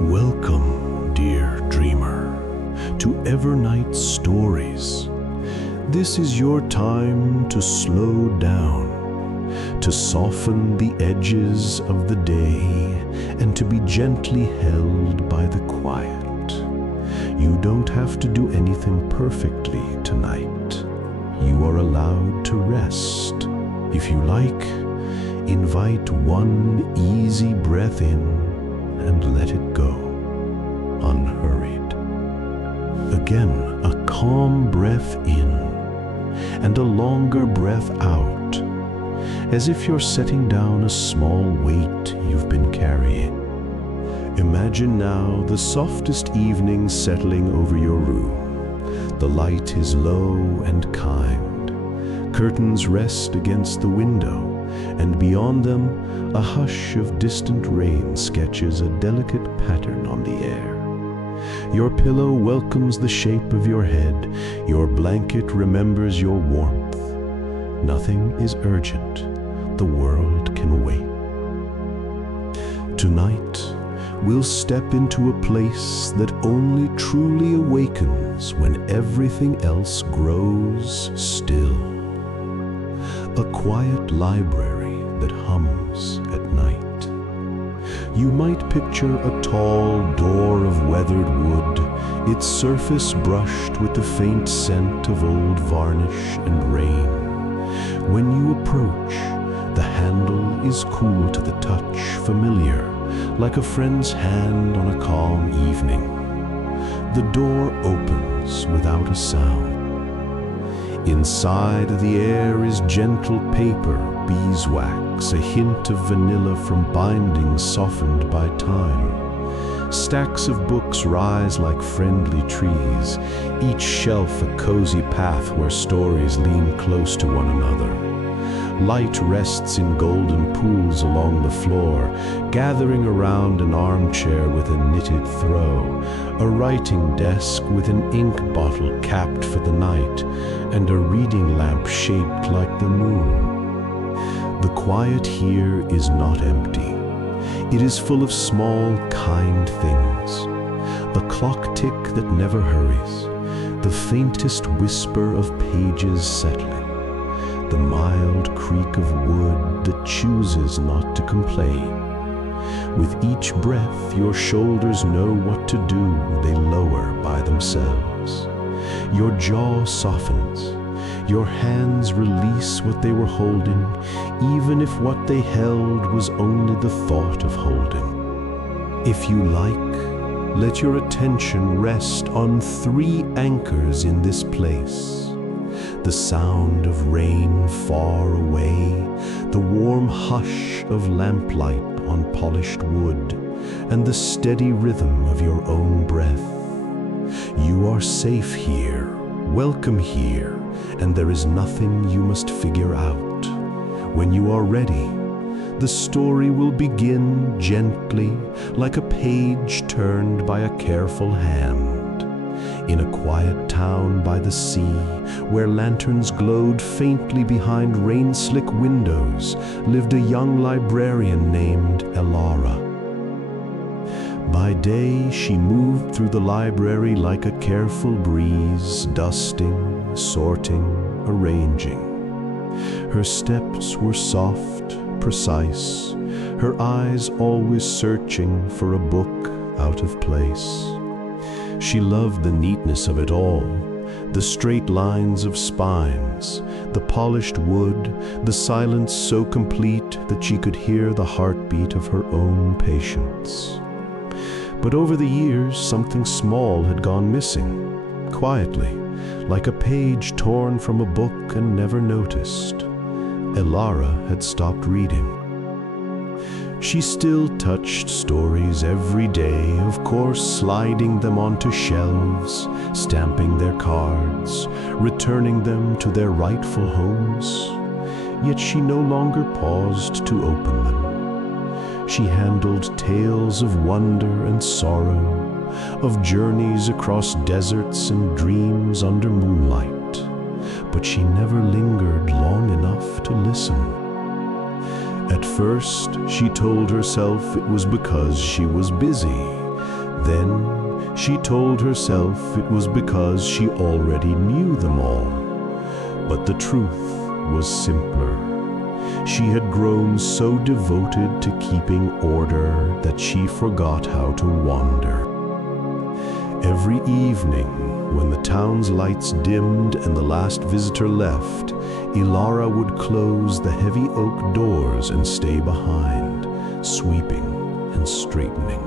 Welcome, dear dreamer, to Evernight Stories. This is your time to slow down, to soften the edges of the day, and to be gently held by the quiet. You don't have to do anything perfectly tonight. You are allowed to rest. If you like, invite one easy breath in and let it go, unhurried. Again, a calm breath in and a longer breath out, as if you're setting down a small weight you've been carrying. Imagine now the softest evening settling over your room. The light is low and kind. Curtains rest against the window, and beyond them, a hush of distant rain sketches a delicate pattern on the air. Your pillow welcomes the shape of your head. Your blanket remembers your warmth. Nothing is urgent. The world can wait. Tonight, we'll step into a place that only truly awakens when everything else grows still. A quiet library that hums at night. You might picture a tall door of weathered wood, its surface brushed with the faint scent of old varnish and rain. When you approach, the handle is cool to the touch, familiar, like a friend's hand on a calm evening. The door opens without a sound. Inside, the air is gentle paper, beeswax, a hint of vanilla from bindings softened by time. Stacks of books rise like friendly trees, each shelf a cozy path where stories lean close to one another. Light rests in golden pools along the floor, gathering around an armchair with a knitted throw, a writing desk with an ink bottle capped for the night, and a reading lamp shaped like the moon. The quiet here is not empty. It is full of small, kind things. The clock tick that never hurries, the faintest whisper of pages settling, the mild creak of wood that chooses not to complain. With each breath, your shoulders know what to do. They lower by themselves. Your jaw softens. Your hands release what they were holding, even if what they held was only the thought of holding. If you like, let your attention rest on 3 anchors in this place. The sound of rain far away, the warm hush of lamplight on polished wood, and the steady rhythm of your own breath. You are safe here, welcome here, and there is nothing you must figure out. When you are ready, the story will begin gently, like a page turned by a careful hand. In a quiet town by the sea, where lanterns glowed faintly behind rain-slick windows, lived a young librarian named Elara. By day, she moved through the library like a careful breeze, dusting, sorting, arranging. Her steps were soft, precise, her eyes always searching for a book out of place. She loved the neatness of it all, the straight lines of spines, the polished wood, the silence so complete that she could hear the heartbeat of her own patience. But over the years, something small had gone missing, quietly, like a page torn from a book and never noticed. Elara had stopped reading. She still touched stories every day, of course, sliding them onto shelves, stamping their cards, returning them to their rightful homes. Yet she no longer paused to open them. She handled tales of wonder and sorrow, of journeys across deserts and dreams under moonlight, but she never lingered long enough to listen. At first, she told herself it was because she was busy, Then she told herself it was because she already knew them all. But the truth was simpler. She had grown so devoted to keeping order that she forgot how to wander. Every evening, when the town's lights dimmed and the last visitor left, Elara would close the heavy oak doors and stay behind, sweeping and straightening.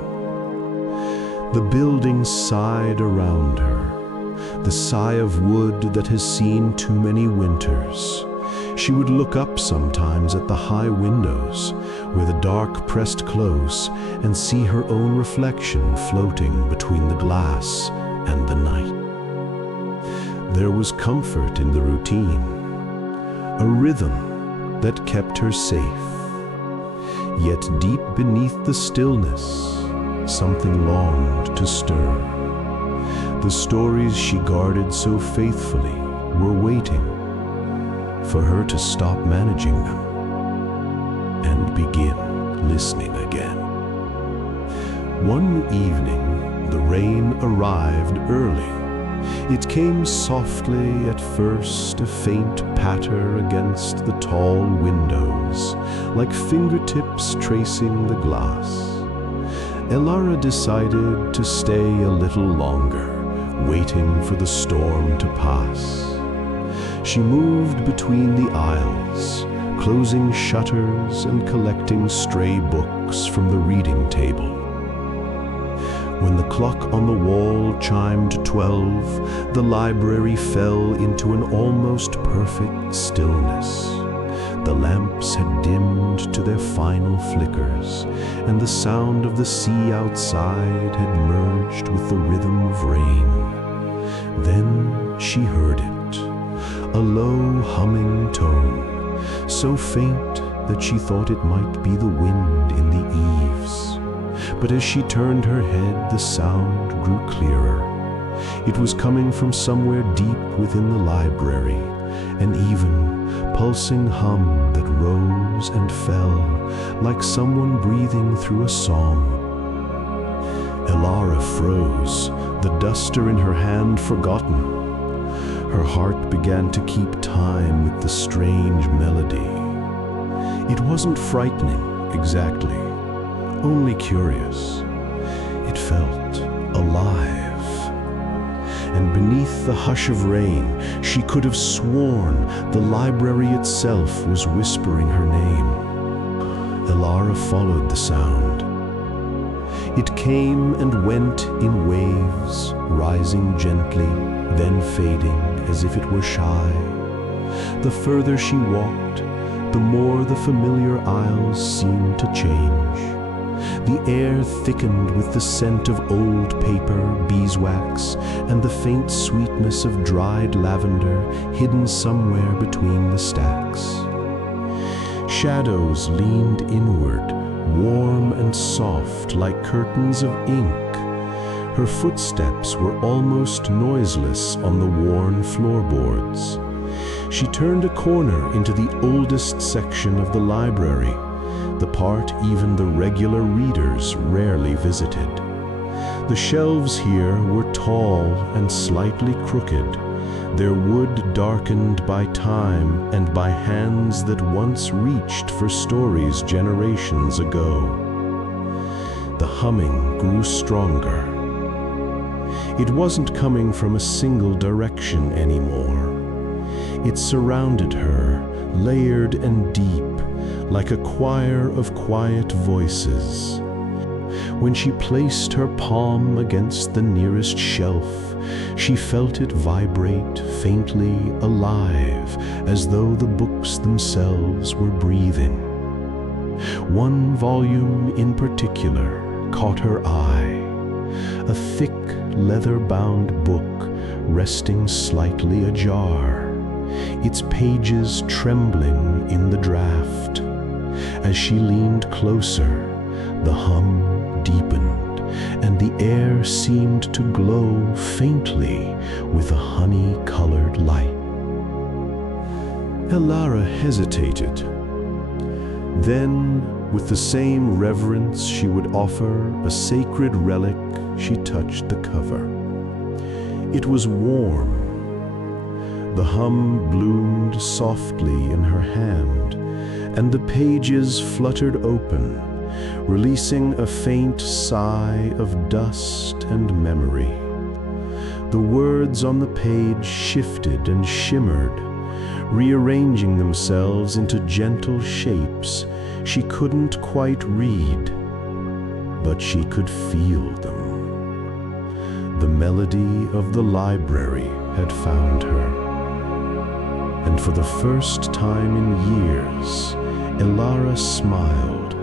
The building sighed around her, the sigh of wood that has seen too many winters. She would look up sometimes at the high windows, where the dark pressed close, and see her own reflection floating between the glass and the night. There was comfort in the routine, a rhythm that kept her safe. Yet deep beneath the stillness, something longed to stir. The stories she guarded so faithfully were waiting for her to stop managing them and begin listening again. One evening, the rain arrived early. It came softly at first, a faint patter against the tall windows, like fingertips tracing the glass. Elara decided to stay a little longer, waiting for the storm to pass. She moved between the aisles, closing shutters and collecting stray books from the reading table. When the clock on the wall chimed 12, the library fell into an almost perfect stillness. The lamps had dimmed to their final flickers, and the sound of the sea outside had merged with the rhythm of rain. Then she heard it. A low humming tone, so faint that she thought it might be the wind in the eaves. But as she turned her head, the sound grew clearer. It was coming from somewhere deep within the library, an even, pulsing hum that rose and fell, like someone breathing through a song. Elara froze, the duster in her hand forgotten. Her heart began to keep time with the strange melody. It wasn't frightening, exactly, only curious. It felt alive. And beneath the hush of rain, she could have sworn the library itself was whispering her name. Elara followed the sound. It came and went in waves, rising gently, then fading as if it were shy. The further she walked, the more the familiar aisles seemed to change. The air thickened with the scent of old paper, beeswax, and the faint sweetness of dried lavender hidden somewhere between the stacks. Shadows leaned inward, warm and soft like curtains of ink. Her footsteps were almost noiseless on the worn floorboards. She turned a corner into the oldest section of the library, the part even the regular readers rarely visited. The shelves here were tall and slightly crooked, their wood darkened by time and by hands that once reached for stories generations ago. The humming grew stronger. It wasn't coming from a single direction anymore. It surrounded her, layered and deep, like a choir of quiet voices. When she placed her palm against the nearest shelf, she felt it vibrate faintly alive, as though the books themselves were breathing. One volume in particular caught her eye, a thick, leather-bound book resting slightly ajar, its pages trembling in the draft. As she leaned closer, the hum deepened, and the air seemed to glow faintly with a honey-colored light. Elara hesitated. Then, with the same reverence she would offer a sacred relic, she touched the cover. It was warm. The hum bloomed softly in her hand, and the pages fluttered open, releasing a faint sigh of dust and memory. The words on the page shifted and shimmered, rearranging themselves into gentle shapes she couldn't quite read, but she could feel them. The melody of the library had found her. And for the first time in years, Elara smiled,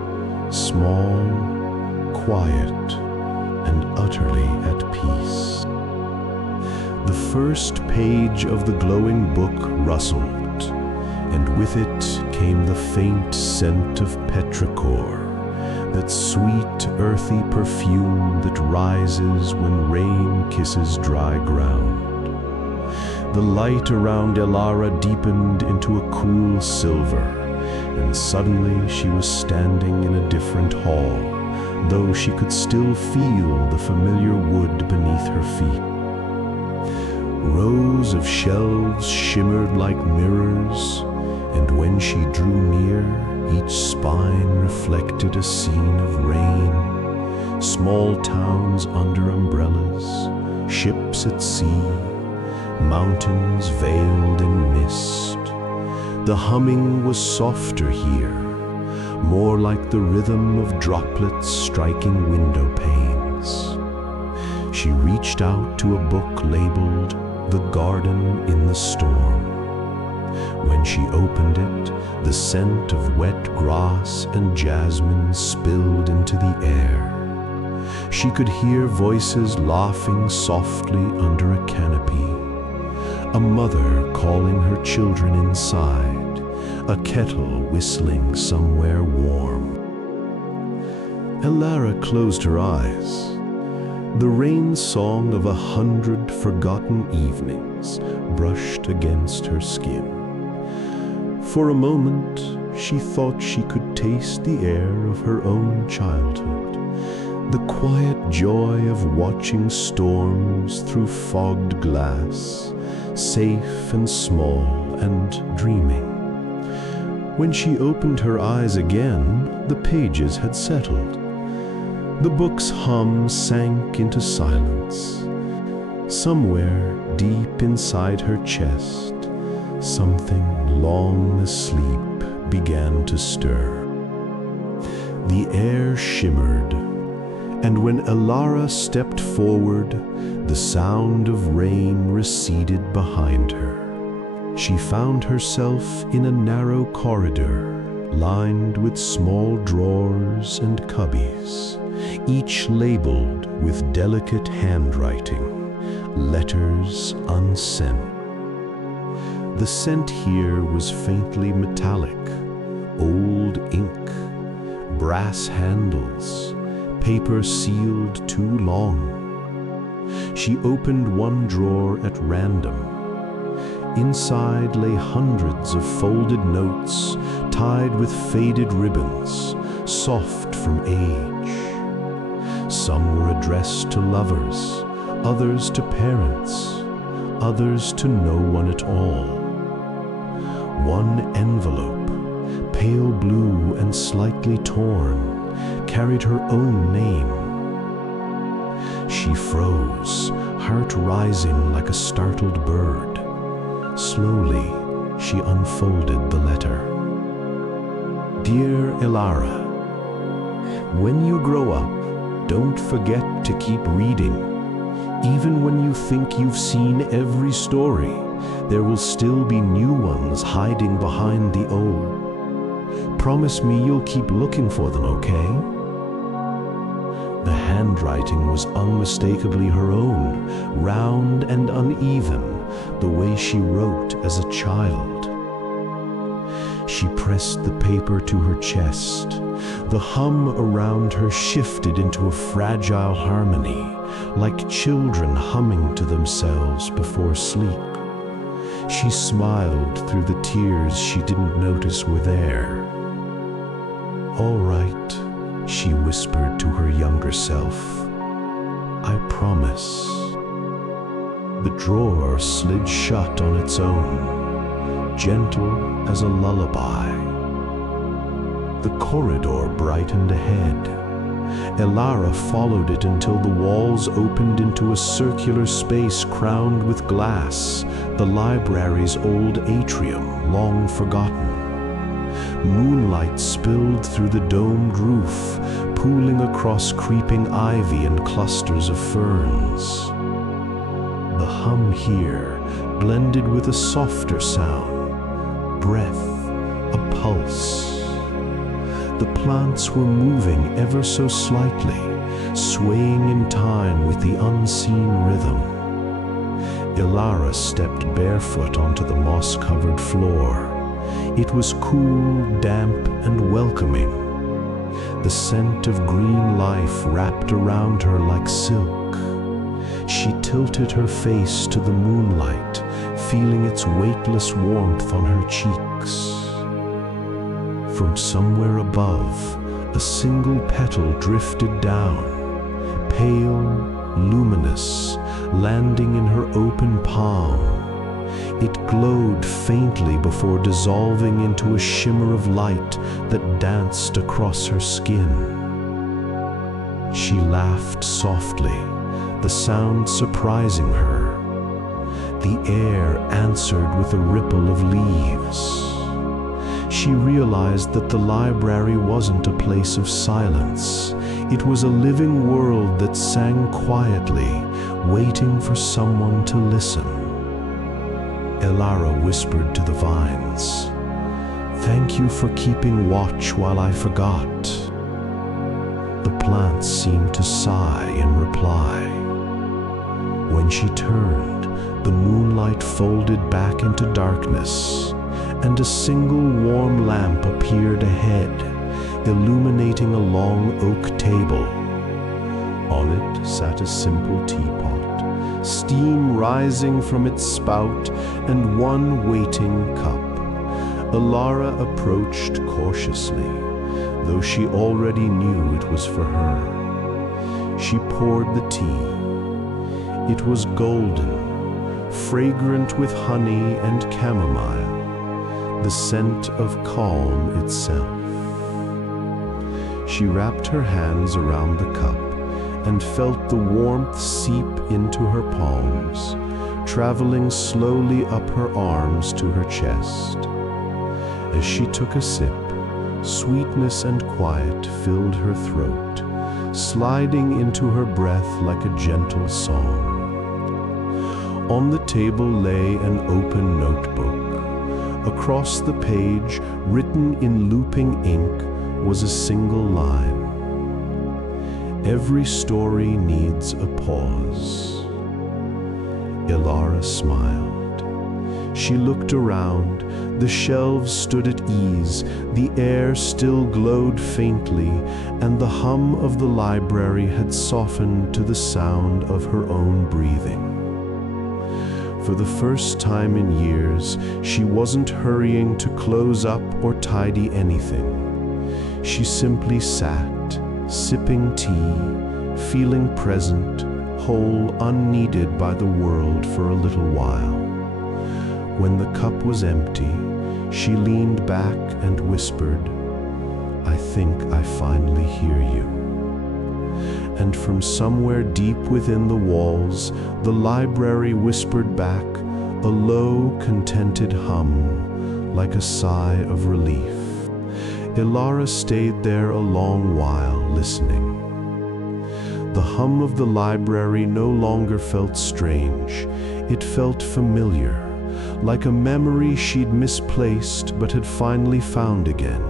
small, quiet, and utterly at peace. The first page of the glowing book rustled, and with it came the faint scent of petrichor, that sweet, earthy perfume that rises when rain kisses dry ground. The light around Elara deepened into a cool silver, and suddenly she was standing in a different hall, though she could still feel the familiar wood beneath her feet. Rows of shelves shimmered like mirrors, and when she drew near, each spine reflected a scene of rain, small towns under umbrellas, ships at sea, mountains veiled in mist. The humming was softer here, more like the rhythm of droplets striking window panes. She reached out to a book labeled "The Garden in the Storm." When she opened it, the scent of wet grass and jasmine spilled into the air. She could hear voices laughing softly under a canopy. A mother calling her children inside, a kettle whistling somewhere warm. Elara closed her eyes. The rain song of 100 forgotten evenings brushed against her skin. For a moment, she thought she could taste the air of her own childhood, the quiet joy of watching storms through fogged glass, safe and small and dreaming. When she opened her eyes again, the pages had settled. The book's hum sank into silence. Somewhere deep inside her chest, something long asleep began to stir. The air shimmered, and when Elara stepped forward, the sound of rain receded behind her. She found herself in a narrow corridor, lined with small drawers and cubbies, each labeled with delicate handwriting, letters unsent. The scent here was faintly metallic, old ink, brass handles, paper sealed too long. She opened one drawer at random. Inside lay hundreds of folded notes tied with faded ribbons, soft from age. Some were addressed to lovers, others to parents, others to no one at all. One envelope, pale blue and slightly torn, carried her own name. She froze, heart rising like a startled bird. Slowly, she unfolded the letter. Dear Elara, when you grow up, don't forget to keep reading. Even when you think you've seen every story, there will still be new ones hiding behind the old. Promise me you'll keep looking for them, okay? The handwriting was unmistakably her own, round and uneven, the way she wrote as a child. She pressed the paper to her chest. The hum around her shifted into a fragile harmony, like children humming to themselves before sleep. She smiled through the tears she didn't notice were there. All right, she whispered to her younger self. I promise." The drawer slid shut on its own, gentle as a lullaby. The corridor brightened ahead. Elara followed it until the walls opened into a circular space crowned with glass, the library's old atrium, long forgotten. Moonlight spilled through the domed roof, pooling across creeping ivy and clusters of ferns. The hum here blended with a softer sound, breath, a pulse. The plants were moving ever so slightly, swaying in time with the unseen rhythm. Elara stepped barefoot onto the moss-covered floor. It was cool, damp, and welcoming. The scent of green life wrapped around her like silk. She tilted her face to the moonlight, feeling its weightless warmth on her cheeks. From somewhere above, a single petal drifted down, pale, luminous, landing in her open palm. It glowed faintly before dissolving into a shimmer of light that danced across her skin. She laughed softly, the sound surprising her. The air answered with a ripple of leaves. She realized that the library wasn't a place of silence. It was a living world that sang quietly, waiting for someone to listen. Elara whispered to the vines, "Thank you for keeping watch while I forgot." The plants seemed to sigh in reply. When she turned, the moonlight folded back into darkness, and a single warm lamp appeared ahead, illuminating a long oak table. On it sat a simple teapot, steam rising from its spout, and one waiting cup. Elara approached cautiously, though she already knew it was for her. She poured the tea. It was golden, fragrant with honey and chamomile, the scent of calm itself. She wrapped her hands around the cup and felt the warmth seep into her palms, traveling slowly up her arms to her chest. As she took a sip, sweetness and quiet filled her throat, sliding into her breath like a gentle song. On the table lay an open notebook. Across the page, written in looping ink, was a single line. "Every story needs a pause." Elara smiled. She looked around. The shelves stood at ease, the air still glowed faintly, and the hum of the library had softened to the sound of her own breathing. For the first time in years, she wasn't hurrying to close up or tidy anything. She simply sat, sipping tea, feeling present, whole, unneeded by the world for a little while. When the cup was empty, she leaned back and whispered, "I think I finally hear you." And from somewhere deep within the walls, the library whispered back, a low, contented hum, like a sigh of relief. Elara stayed there a long while, listening. The hum of the library no longer felt strange. It felt familiar, like a memory she'd misplaced but had finally found again.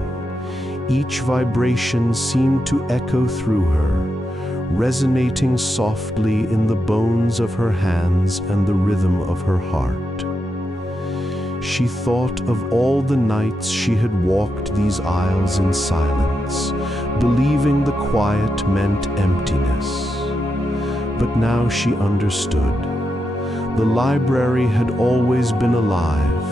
Each vibration seemed to echo through her, resonating softly in the bones of her hands and the rhythm of her heart. She thought of all the nights she had walked these aisles in silence, believing the quiet meant emptiness. But now she understood. The library had always been alive.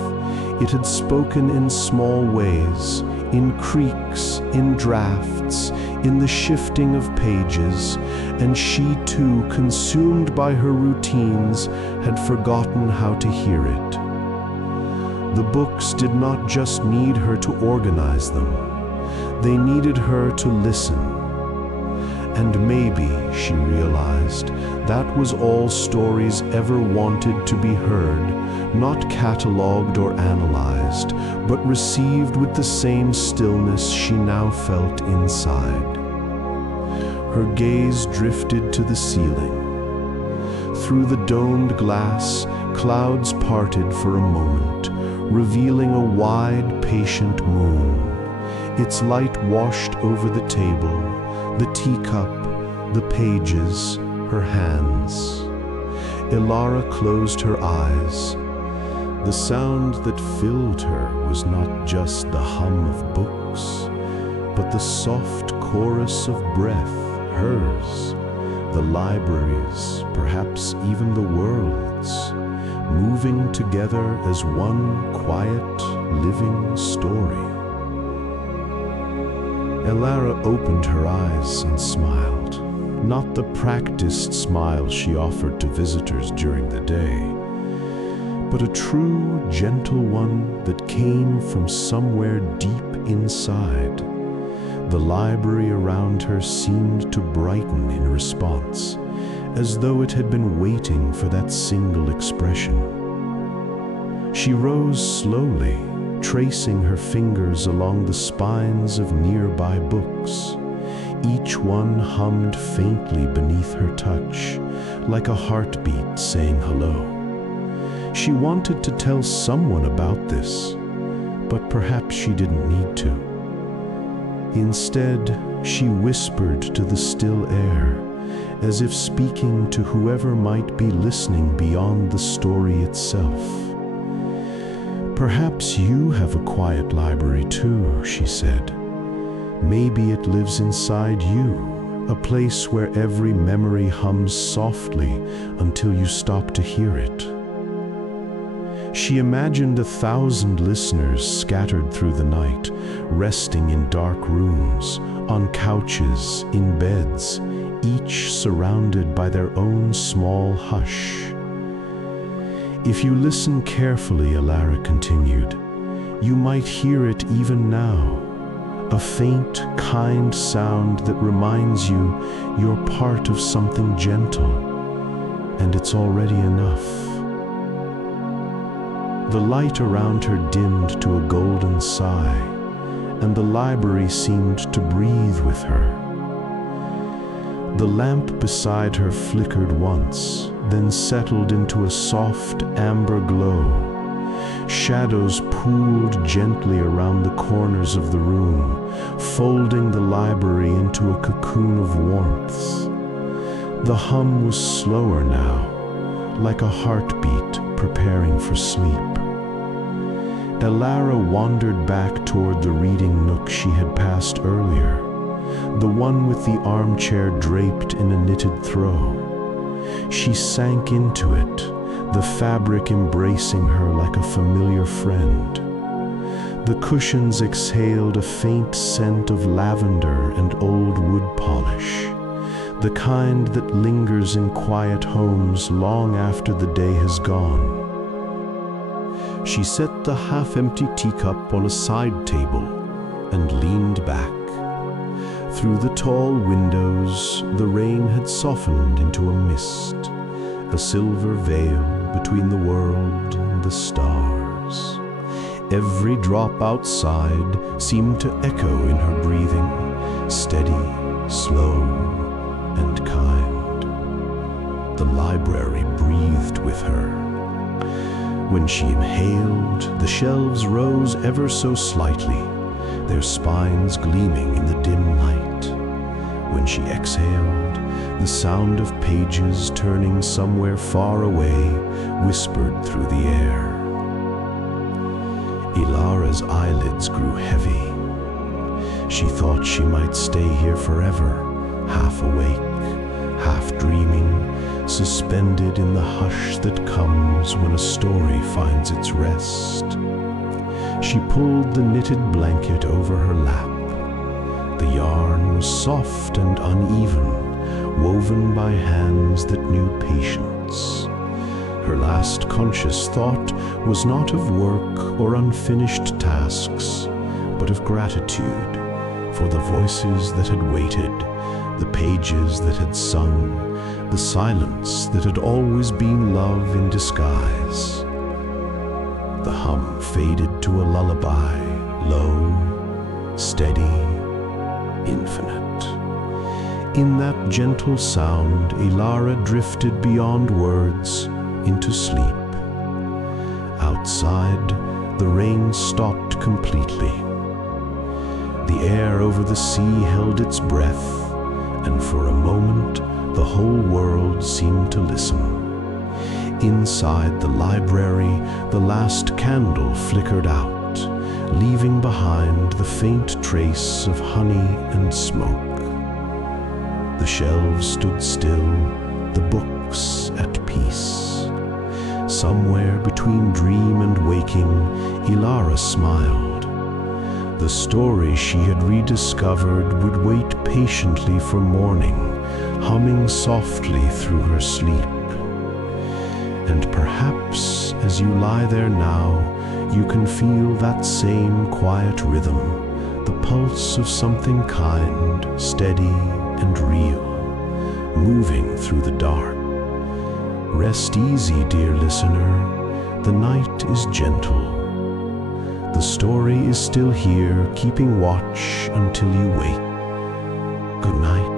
It had spoken in small ways, in creaks, in drafts, in the shifting of pages, and she too, consumed by her routines, had forgotten how to hear it. The books did not just need her to organize them, they needed her to listen. And maybe, she realized, that was all stories ever wanted to be heard, not catalogued or analyzed, but received with the same stillness she now felt inside. Her gaze drifted to the ceiling. Through the domed glass, clouds parted for a moment, revealing a wide, patient moon. Its light washed over the table, the teacup, the pages, her hands. Elara closed her eyes. The sound that filled her was not just the hum of books, but the soft chorus of breath, hers, the library's, perhaps even the world's, moving together as one quiet, living story. Elara opened her eyes and smiled, not the practiced smile she offered to visitors during the day, but a true, gentle one that came from somewhere deep inside. The library around her seemed to brighten in response, as though it had been waiting for that single expression. She rose slowly, tracing her fingers along the spines of nearby books. Each one hummed faintly beneath her touch, like a heartbeat saying hello. She wanted to tell someone about this, but perhaps she didn't need to. Instead, she whispered to the still air, as if speaking to whoever might be listening beyond the story itself. "Perhaps you have a quiet library too," she said. "Maybe it lives inside you, a place where every memory hums softly until you stop to hear it." She imagined 1,000 listeners scattered through the night, resting in dark rooms, on couches, in beds, each surrounded by their own small hush. "If you listen carefully," Elara continued, "you might hear it even now, a faint, kind sound that reminds you you're part of something gentle, and it's already enough." The light around her dimmed to a golden sigh, and the library seemed to breathe with her. The lamp beside her flickered once, then settled into a soft amber glow. Shadows pooled gently around the corners of the room, folding the library into a cocoon of warmth. The hum was slower now, like a heartbeat preparing for sleep. Elara wandered back toward the reading nook she had passed earlier, the one with the armchair draped in a knitted throw. She sank into it, the fabric embracing her like a familiar friend. The cushions exhaled a faint scent of lavender and old wood polish, the kind that lingers in quiet homes long after the day has gone. She set the half-empty teacup on a side table and leaned back. Through the tall windows, the rain had softened into a mist, a silver veil between the world and the stars. Every drop outside seemed to echo in her breathing, steady, slow, and kind. The library breathed with her. When she inhaled, the shelves rose ever so slightly, their spines gleaming in the dim light. When she exhaled, the sound of pages turning somewhere far away whispered through the air. Elara's eyelids grew heavy. She thought she might stay here forever, half awake, half dreaming, suspended in the hush that comes when a story finds its rest. She pulled the knitted blanket over her lap. The yarn rhythm soft and uneven, woven by hands that knew patience. Her last conscious thought was not of work or unfinished tasks, but of gratitude for the voices that had waited, the pages that had sung, the silence that had always been love in disguise. The hum faded to a lullaby, low, steady, infinite. In that gentle sound, Elara drifted beyond words into sleep. Outside, the rain stopped completely. The air over the sea held its breath, and for a moment, the whole world seemed to listen. Inside the library, the last candle flickered out, leaving behind the faint trace of honey and smoke. The shelves stood still, the books at peace. Somewhere between dream and waking, Elara smiled. The story she had rediscovered would wait patiently for morning, humming softly through her sleep. And perhaps as you lie there now, you can feel that same quiet rhythm, the pulse of something kind, steady and real, moving through the dark. Rest easy, dear listener, the night is gentle. The story is still here, keeping watch until you wake. Good night.